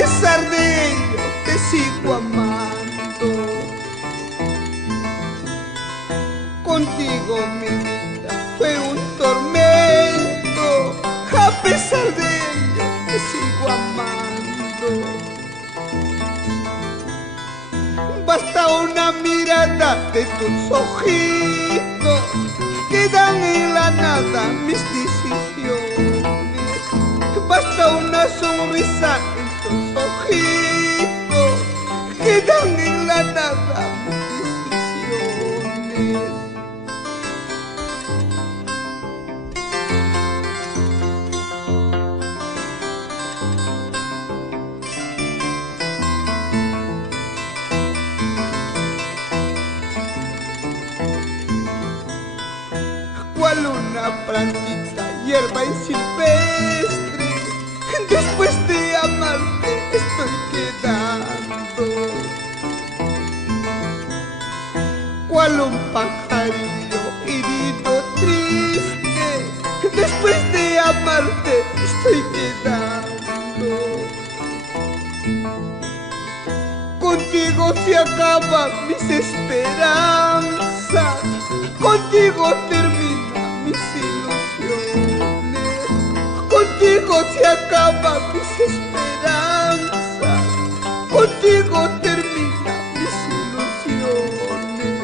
pesar de ello te sigo amando. Contigo mi vida fue un tormento, a pesar de ello te sigo amando. Basta una mirada de tus ojitos que dan en la nada mis decisiones. Basta una sonrisa en tus ojitos que dan en la nada mis decisiones. Cual una plantita, hierba y silvestre, después de amarte estoy quedando. Cual un pajarillo herido triste, después de amarte estoy quedando. Contigo se acaban mis esperanzas, contigo terminan mis ilusiones. Contigo se acaban mis esperanzas, contigo terminan mis ilusiones.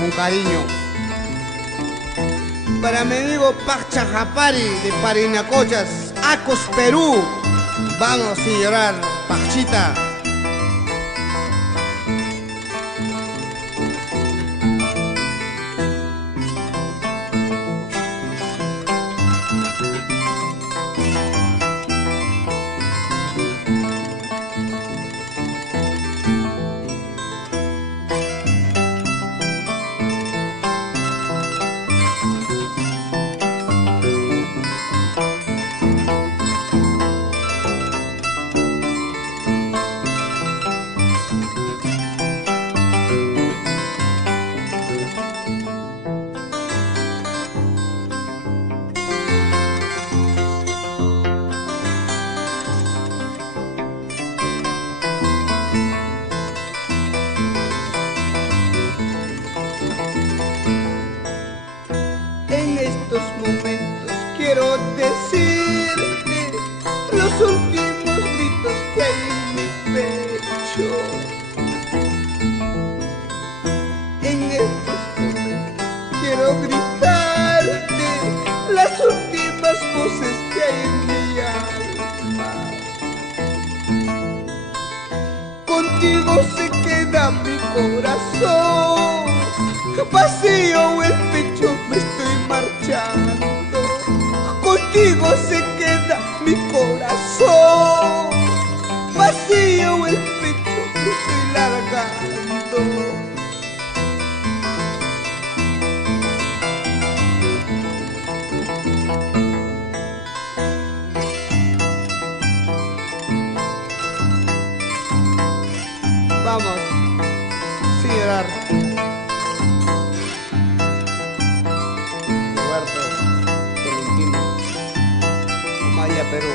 Con cariño para mi amigo Pacha Japari de Parinacochas, Acos, Perú. Vamos a llorar, Pachita. En estos momentos quiero decirte los últimos gritos que hay en mi pecho. En estos momentos quiero gritarte las últimas voces que hay en mi alma. Contigo se queda mi corazón vacío, el pecho me estoy marchando. Contigo se queda mi corazón vacío, el pecho me estoy largando. Vamos, sin llorar. Roberto Tolentino, Maya, Perú.